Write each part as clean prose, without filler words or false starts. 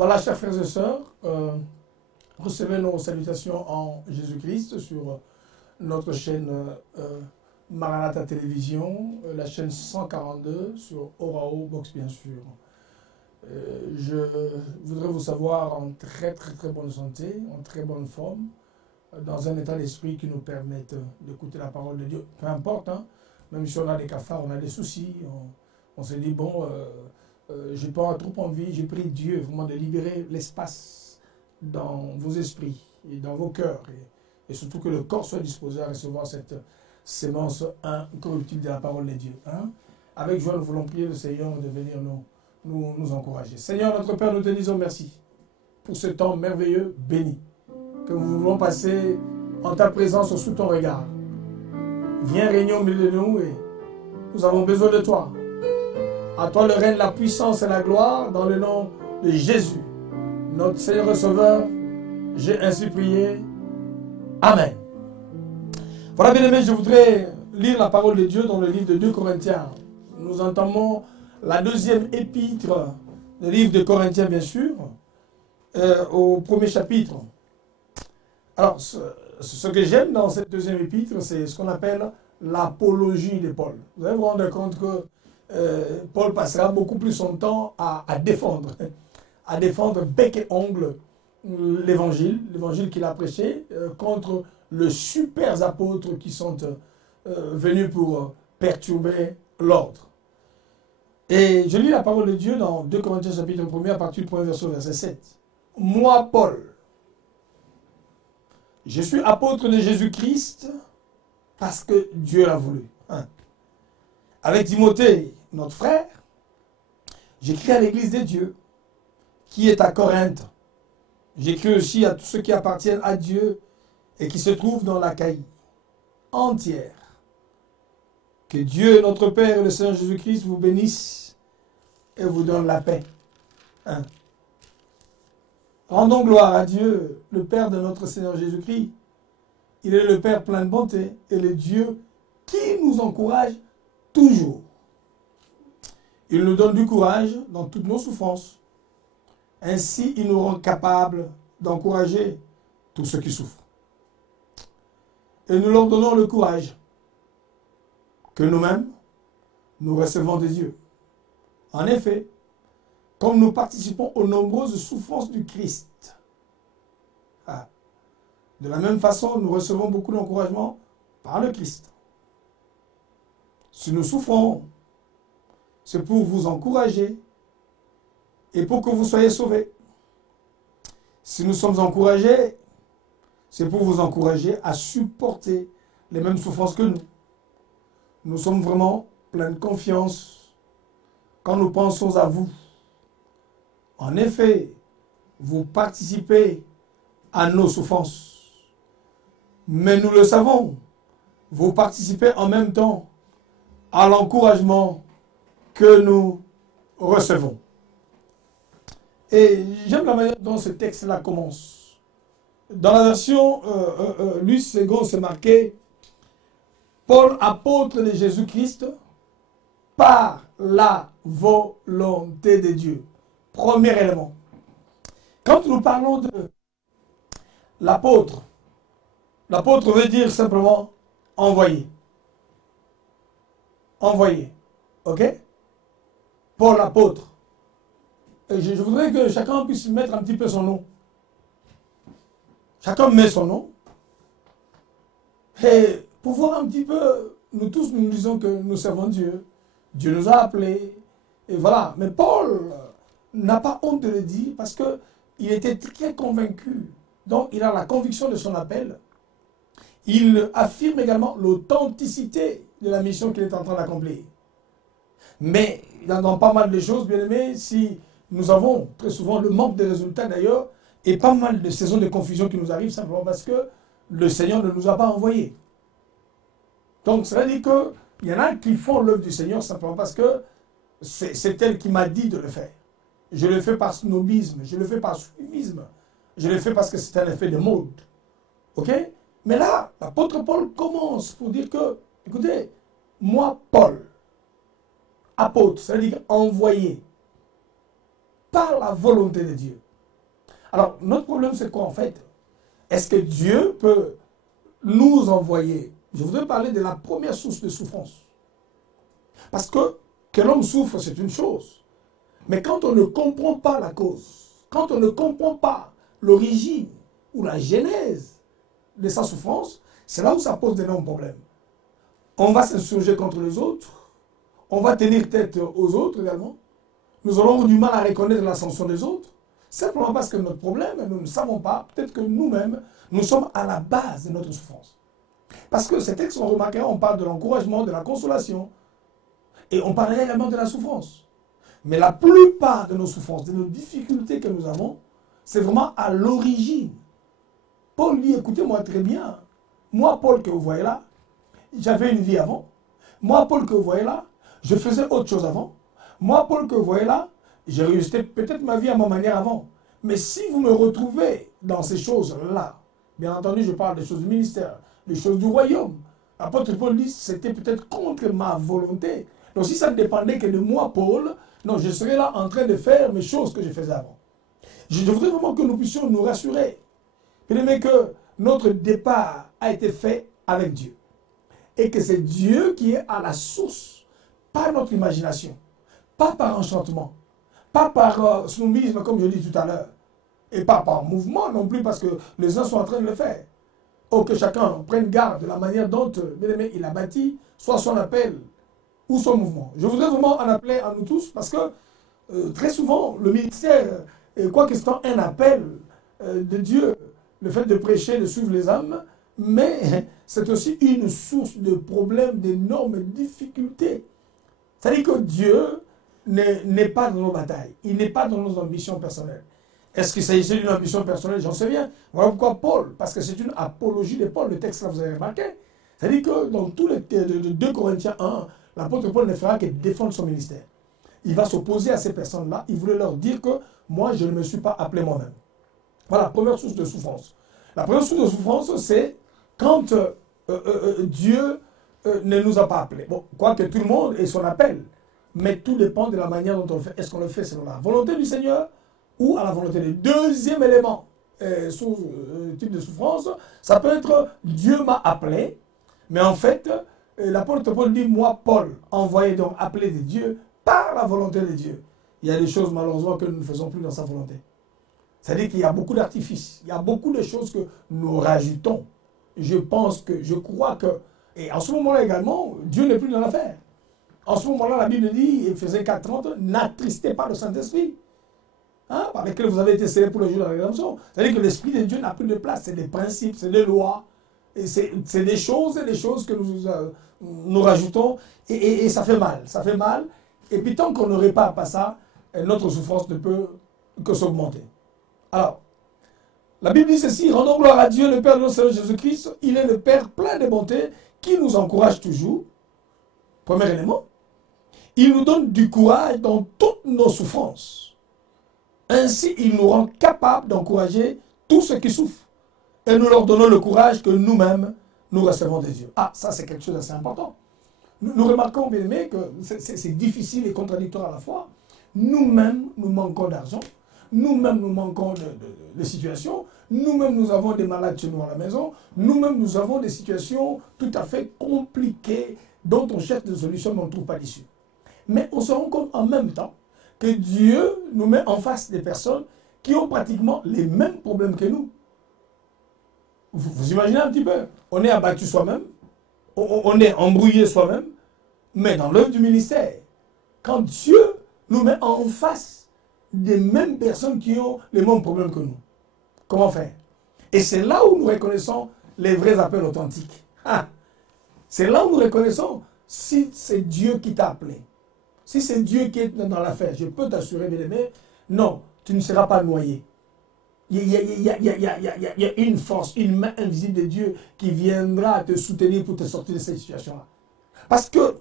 Voilà, chers frères et sœurs, recevez nos salutations en Jésus-Christ sur notre chaîne Maranatha Télévision, la chaîne 142 sur Orao Box, bien sûr. Je voudrais vous savoir en très bonne santé, en très bonne forme, dans un état d'esprit qui nous permette d'écouter la parole de Dieu. Peu importe, hein, même si on a des cafards, on a des soucis, on se dit, bon, j'ai pas trop envie, j'ai prie Dieu vraiment de libérer l'espace dans vos esprits et dans vos cœurs, et surtout que le corps soit disposé à recevoir cette sémence incorruptible de la parole de Dieu. Hein. Avec joie, nous voulons prier le Seigneur de venir nous encourager. Seigneur, notre Père, nous te disons merci pour ce temps merveilleux, béni, que nous voulons passer en ta présence, sous ton regard. Viens régner au milieu de nous et nous avons besoin de toi. À toi le règne, la puissance et la gloire, dans le nom de Jésus, notre Seigneur et Sauveur. J'ai ainsi prié. Amen. Voilà, bien aimés, je voudrais lire la parole de Dieu dans le livre de 2 Corinthiens. Nous entamons la deuxième épître du livre de Corinthiens, bien sûr, au premier chapitre. Alors, ce que j'aime dans cette deuxième épître, c'est ce qu'on appelle l'apologie de Paul. Vous allez vous rendre compte que Paul passera beaucoup plus son temps à défendre bec et ongle l'évangile qu'il a prêché contre les super apôtres qui sont venus pour perturber l'ordre. Et je lis la parole de Dieu dans 2 Corinthiens chapitre 1 à partir du 1er verset 7. Moi, Paul, je suis apôtre de Jésus-Christ parce que Dieu l'a voulu. Hein. Avec Timothée, notre frère, j'écris à l'église de Dieu qui est à Corinthe. J'écris aussi à tous ceux qui appartiennent à Dieu et qui se trouvent dans l'Achaïe entière. Que Dieu, notre Père et le Seigneur Jésus-Christ vous bénisse et vous donne la paix. Hein. Rendons gloire à Dieu, le Père de notre Seigneur Jésus-Christ. Il est le Père plein de bonté et le Dieu qui nous encourage toujours. Il nous donne du courage dans toutes nos souffrances. Ainsi, il nous rend capables d'encourager tous ceux qui souffrent. Et nous leur donnons le courage que nous-mêmes, nous recevons de Dieu. En effet, comme nous participons aux nombreuses souffrances du Christ, de la même façon, nous recevons beaucoup d'encouragement par le Christ. Si nous souffrons, c'est pour vous encourager et pour que vous soyez sauvés. Si nous sommes encouragés, c'est pour vous encourager à supporter les mêmes souffrances que nous. Nous sommes vraiment pleins de confiance quand nous pensons à vous. En effet, vous participez à nos souffrances. Mais nous le savons, vous participez en même temps à l'encouragement que nous recevons. Et j'aime la manière dont ce texte-là commence. Dans la version Luce II, c'est marqué « Paul, apôtre de Jésus-Christ, par la volonté de Dieu ». Premier élément. Quand nous parlons de l'apôtre, l'apôtre veut dire simplement « envoyé ». Envoyé. Ok? Paul, l'apôtre. Je voudrais que chacun puisse mettre un petit peu son nom. Chacun met son nom. Et pour voir un petit peu, nous tous nous disons que nous servons Dieu. Dieu nous a appelés. Et voilà. Mais Paul n'a pas honte de le dire parce qu'il était très convaincu. Donc il a la conviction de son appel. Il affirme également l'authenticité de la mission qu'il est en train d'accomplir. Mais dans pas mal de choses, bien aimés, si nous avons très souvent le manque de résultats d'ailleurs, et pas mal de saisons de confusion qui nous arrivent simplement parce que le Seigneur ne nous a pas envoyés. Donc ça veut dire qu'il y en a qui font l'œuvre du Seigneur simplement parce que c'est elle qui m'a dit de le faire. Je le fais par snobisme, je le fais par suivisme, je le fais parce que c'est un effet de mode. Ok? Mais là, l'apôtre Paul commence pour dire que, écoutez, moi, Paul, apôtre, c'est-à-dire envoyé par la volonté de Dieu. Alors, notre problème, c'est quoi en fait? Est-ce que Dieu peut nous envoyer? Je voudrais parler de la première source de souffrance. Parce que l'homme souffre, c'est une chose. Mais quand on ne comprend pas la cause, quand on ne comprend pas l'origine ou la genèse de sa souffrance, c'est là où ça pose d'énormes problèmes. On va s'insurger contre les autres, on va tenir tête aux autres également. Nous aurons du mal à reconnaître l'ascension des autres, simplement parce que notre problème, nous ne savons pas, peut-être que nous-mêmes, nous sommes à la base de notre souffrance. Parce que ces textes sont remarqués, on parle de l'encouragement, de la consolation, et on parle également de la souffrance. Mais la plupart de nos souffrances, de nos difficultés que nous avons, c'est vraiment à l'origine. Paul dit, écoutez-moi très bien, moi, Paul, que vous voyez là, j'avais une vie avant. Moi, Paul, que vous voyez là, je faisais autre chose avant. Moi, Paul, que vous voyez là, j'ai réussi peut-être ma vie à ma manière avant. Mais si vous me retrouvez dans ces choses-là, bien entendu, je parle des choses du ministère, des choses du royaume. L'apôtre Paul dit, c'était peut-être contre ma volonté. Donc si ça ne dépendait que de moi, Paul, non, je serais là en train de faire mes choses que je faisais avant. Je voudrais vraiment que nous puissions nous rassurer. Bien-aimés, que notre départ a été fait avec Dieu. Et que c'est Dieu qui est à la source, pas notre imagination, pas par enchantement, pas par snobisme, comme je dis tout à l'heure, et pas par mouvement non plus, parce que les uns sont en train de le faire. Oh, que chacun prenne garde de la manière dont, bien aimé, il a bâti, soit son appel ou son mouvement. Je voudrais vraiment en appeler à nous tous, parce que très souvent, le ministère, quoi que c'est un appel de Dieu, le fait de prêcher, de suivre les âmes, mais c'est aussi une source de problèmes, d'énormes difficultés. C'est-à-dire que Dieu n'est pas dans nos batailles, il n'est pas dans nos ambitions personnelles. Est-ce qu'il s'agissait d'une ambition personnelle? J'en sais rien. Voilà pourquoi Paul, parce que c'est une apologie de Paul, le texte là vous avez remarqué. C'est-à-dire que dans tous les 2 Corinthiens 1, l'apôtre Paul ne fera que défendre son ministère. Il va s'opposer à ces personnes-là, il voulait leur dire que moi je ne me suis pas appelé moi-même. Voilà, première source de souffrance. La première source de souffrance, c'est quand Dieu ne nous a pas appelés. Bon, quoique tout le monde ait son appel, mais tout dépend de la manière dont on le fait. Est-ce qu'on le fait selon la volonté du Seigneur ou à la volonté du deuxième élément, type de souffrance, ça peut être Dieu m'a appelé, mais en fait, l'apôtre Paul dit, moi, Paul, envoyé donc appelé de Dieu par la volonté de Dieu. Il y a des choses malheureusement que nous ne faisons plus dans sa volonté. C'est-à-dire qu'il y a beaucoup d'artifices, il y a beaucoup de choses que nous rajoutons. Je crois que, et en ce moment-là également, Dieu n'est plus dans l'affaire. En ce moment-là, la Bible dit, Éphésiens 4:30, n'attristez pas le Saint-Esprit, hein, par lequel vous avez été scellés pour le jour de la rédemption. C'est-à-dire que l'Esprit de Dieu n'a plus de place, c'est des principes, c'est des lois, et c'est des choses que nous rajoutons, et ça fait mal, et puis tant qu'on ne répare pas ça, notre souffrance ne peut que s'augmenter. Alors, la Bible dit ceci, rendons gloire à Dieu, le Père de notre Seigneur Jésus-Christ, il est le Père plein de bonté, qui nous encourage toujours. Premier élément, il nous donne du courage dans toutes nos souffrances. Ainsi, il nous rend capables d'encourager tous ceux qui souffrent. Et nous leur donnons le courage que nous-mêmes, nous recevons des dieux. Ah, ça c'est quelque chose d'assez important. Nous remarquons, bien aimés, que c'est difficile et contradictoire à la fois. Nous-mêmes, nous manquons d'argent. Nous-mêmes, nous manquons de situations. Nous-mêmes, nous avons des malades chez nous à la maison. Nous-mêmes, nous avons des situations tout à fait compliquées dont on cherche des solutions mais on ne trouve pas d'issue. Mais on se rend compte en même temps que Dieu nous met en face des personnes qui ont pratiquement les mêmes problèmes que nous. Vous imaginez un petit peu, on est abattu soi-même, on est embrouillé soi-même, mais dans l'œuvre du ministère, quand Dieu nous met en face des mêmes personnes qui ont les mêmes problèmes que nous, comment faire? Et c'est là où nous reconnaissons les vrais appels authentiques. Ah, c'est là où nous reconnaissons si c'est Dieu qui t'a appelé. Si c'est Dieu qui est dans l'affaire, je peux t'assurer, bien aimé, non, tu ne seras pas noyé. Il y a une force, une main invisible de Dieu qui viendra te soutenir pour te sortir de cette situation-là. Parce que,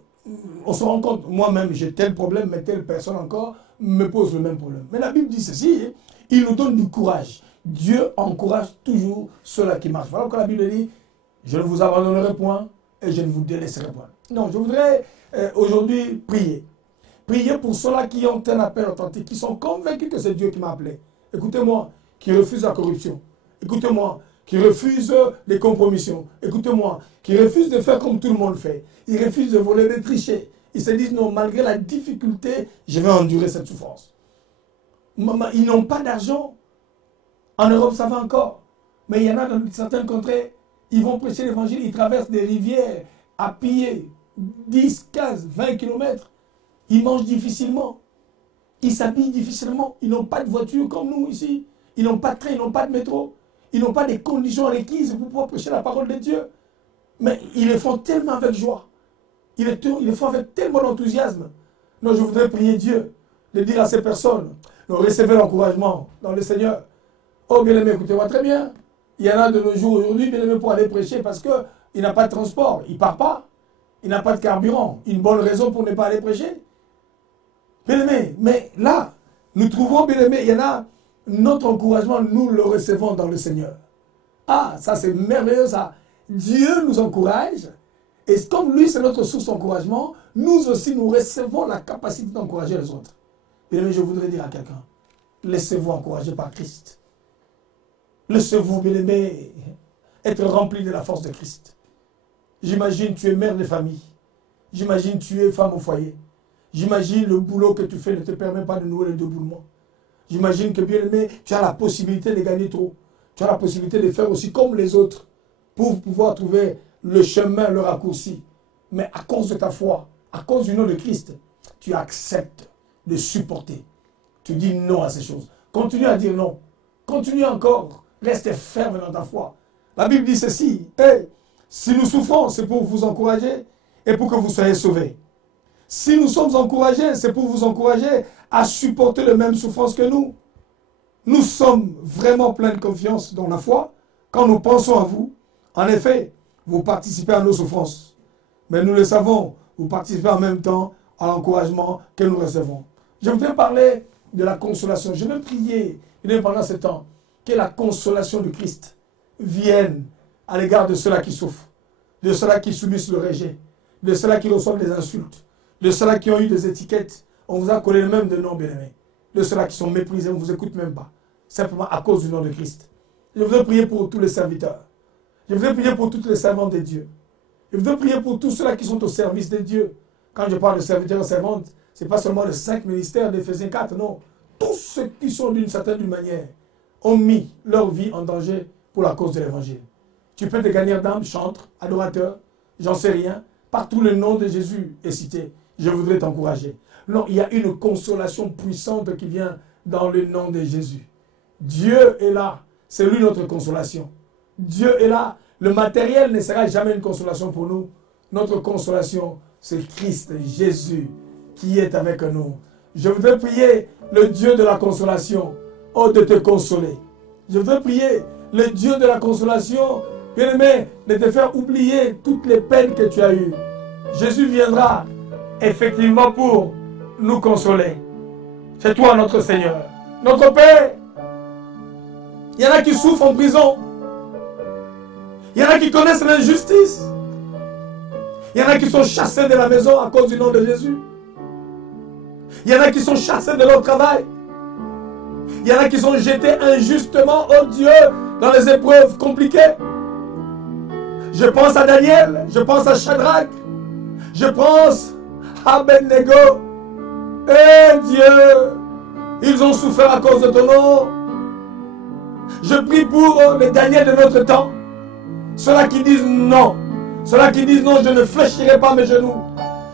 on se rend compte, moi-même, j'ai tel problème, mais telle personne encore me pose le même problème. Mais la Bible dit ceci, il nous donne du courage. Dieu encourage toujours ceux-là qui marchent. Voilà pourquoi la Bible dit, je ne vous abandonnerai point et je ne vous délaisserai point. Non, je voudrais aujourd'hui prier. Prier pour ceux-là qui ont un appel authentique, qui sont convaincus que c'est Dieu qui m'a appelé. Écoutez-moi, qui refuse la corruption. Écoutez-moi, qui refuse les compromissions. Écoutez-moi, qui refuse de faire comme tout le monde fait. Ils refusent de voler, de tricher. Ils se disent non, malgré la difficulté, je vais endurer cette souffrance. Ils n'ont pas d'argent. En Europe, ça va encore. Mais il y en a dans certaines contrées, ils vont prêcher l'évangile, ils traversent des rivières à pied, 10, 15, 20 km. Ils mangent difficilement. Ils s'habillent difficilement. Ils n'ont pas de voiture comme nous ici. Ils n'ont pas de train, ils n'ont pas de métro. Ils n'ont pas des conditions requises pour pouvoir prêcher la parole de Dieu. Mais ils le font tellement avec joie. Ils le font avec tellement d'enthousiasme. Donc je voudrais prier Dieu de dire à ces personnes, donc recevez l'encouragement dans le Seigneur. Oh bien-aimé, écoutez-moi très bien. Il y en a de nos jours aujourd'hui, bien-aimé, pour aller prêcher parce qu'il n'a pas de transport. Il ne part pas. Il n'a pas de carburant. Une bonne raison pour ne pas aller prêcher. Bien-aimé, mais là, nous trouvons, bien-aimé, il y en a, notre encouragement, nous le recevons dans le Seigneur. Ah, ça c'est merveilleux ça. Dieu nous encourage. Et comme lui, c'est notre source d'encouragement, nous aussi, nous recevons la capacité d'encourager les autres. Bien-aimé, je voudrais dire à quelqu'un, laissez-vous encourager par Christ. Laissez-vous, bien-aimé, être rempli de la force de Christ. J'imagine tu es mère de famille. J'imagine tu es femme au foyer. J'imagine le boulot que tu fais ne te permet pas de nouer le déboulement. J'imagine que, bien aimé, tu as la possibilité de gagner trop. Tu as la possibilité de faire aussi comme les autres pour pouvoir trouver le chemin, le raccourci. Mais à cause de ta foi, à cause du nom de Christ, tu acceptes de supporter. Tu dis non à ces choses. Continue à dire non. Continue encore. Reste ferme dans ta foi. La Bible dit ceci. Hey, si nous souffrons, c'est pour vous encourager et pour que vous soyez sauvés. Si nous sommes encouragés, c'est pour vous encourager à supporter les mêmes souffrances que nous. Nous sommes vraiment pleins de confiance dans la foi quand nous pensons à vous. En effet, vous participez à nos souffrances. Mais nous le savons, vous participez en même temps à l'encouragement que nous recevons. Je voudrais parler de la consolation. Je vais prier pendant ce temps que la consolation de Christ vienne à l'égard de ceux-là qui souffrent, de ceux-là qui subissent le rejet, de ceux-là qui reçoivent des insultes, de ceux-là qui ont eu des étiquettes, on vous a collé le même de nom, bien-aimés. De ceux-là qui sont méprisés, on ne vous écoute même pas. Simplement à cause du nom de Christ. Je voudrais prier pour tous les serviteurs. Je voudrais prier pour toutes les servantes de Dieu. Je voudrais prier pour tous ceux-là qui sont au service de Dieu. Quand je parle de serviteurs et servantes, ce n'est pas seulement les 5 ministères d'Éphésiens 4, non. Tous ceux qui sont d'une certaine manière ont mis leur vie en danger pour la cause de l'évangile. Tu peux te gagner d'âme, chantre, adorateur, j'en sais rien. Partout le nom de Jésus est cité. Je voudrais t'encourager. Non, il y a une consolation puissante qui vient dans le nom de Jésus. Dieu est là. C'est lui notre consolation. Dieu est là. Le matériel ne sera jamais une consolation pour nous. Notre consolation, c'est Christ, Jésus, qui est avec nous. Je voudrais prier le Dieu de la consolation, oh, de te consoler. Je voudrais prier le Dieu de la consolation, bien-aimé, de te faire oublier toutes les peines que tu as eues. Jésus viendra effectivement pour nous consoler. C'est toi notre Seigneur, notre Père. Il y en a qui souffrent en prison. Il y en a qui connaissent l'injustice. Il y en a qui sont chassés de la maison à cause du nom de Jésus. Il y en a qui sont chassés de leur travail. Il y en a qui sont jetés injustement, oh Dieu, dans les épreuves compliquées. Je pense à Daniel, je pense à Shadrach, je pense à Abednego. Eh Dieu, ils ont souffert à cause de ton nom. Je prie pour les Daniel de notre temps. Ceux-là qui disent non. Ceux-là qui disent non, je ne fléchirai pas mes genoux.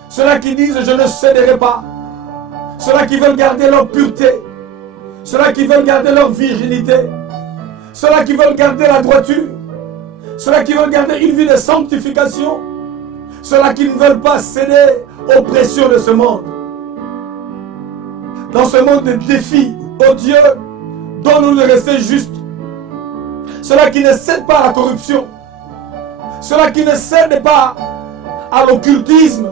Ceux-là qui disent je ne céderai pas. Ceux-là qui veulent garder leur pureté. Ceux-là qui veulent garder leur virginité. Ceux-là qui veulent garder la droiture. Ceux-là qui veulent garder une vie de sanctification. Ceux-là qui ne veulent pas céder aux pressions de ce monde. Dans ce monde de défis, oh Dieu, donne-nous de rester justes. Ceux-là qui ne cèdent pas à la corruption. Ceux-là qui ne cèdent pas à l'occultisme.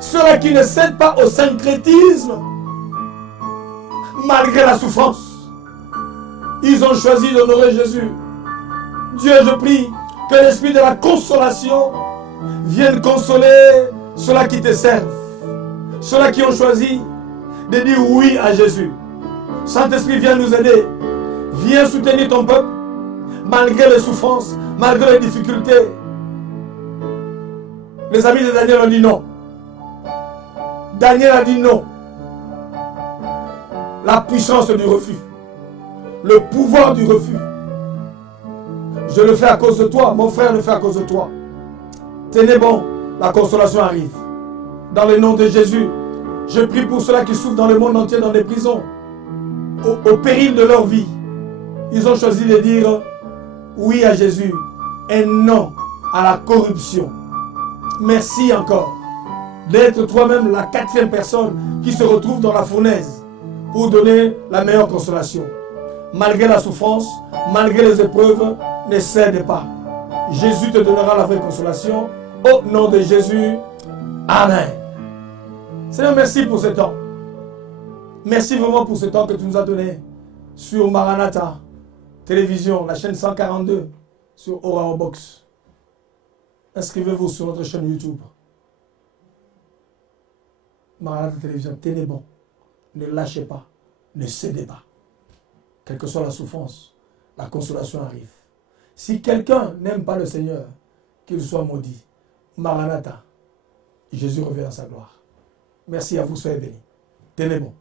Ceux-là qui ne cèdent pas au syncrétisme. Malgré la souffrance, ils ont choisi d'honorer Jésus. Dieu, je prie que l'esprit de la consolation vienne consoler ceux-là qui te servent. Ceux-là qui ont choisi de dire oui à Jésus. Saint-Esprit, viens nous aider Viens soutenir ton peuple, malgré les souffrances, malgré les difficultés. Les amis de Daniel ont dit non. Daniel a dit non. La puissance du refus, le pouvoir du refus. Je le fais à cause de toi, mon frère le fait à cause de toi. Tenez bon, la consolation arrive. Dans le nom de Jésus, je prie pour ceux-là qui souffrent dans le monde entier, dans les prisons, au péril de leur vie. Ils ont choisi de dire oui à Jésus et non à la corruption. Merci encore d'être toi-même la 4e personne qui se retrouve dans la fournaise pour donner la meilleure consolation. Malgré la souffrance, malgré les épreuves, ne cède pas. Jésus te donnera la vraie consolation. Au nom de Jésus, Amen. Seigneur, merci pour ce temps. Merci vraiment pour ce temps que tu nous as donné sur Maranatha Télévision, la chaîne 142, sur Aura Box. Inscrivez-vous sur notre chaîne YouTube. Maranatha Télévision, tenez bon. Ne lâchez pas. Ne cédez pas. Quelle que soit la souffrance, la consolation arrive. Si quelqu'un n'aime pas le Seigneur, qu'il soit maudit. Maranatha, Jésus revient dans sa gloire. Merci à vous, soyez bénis. Tenez bon.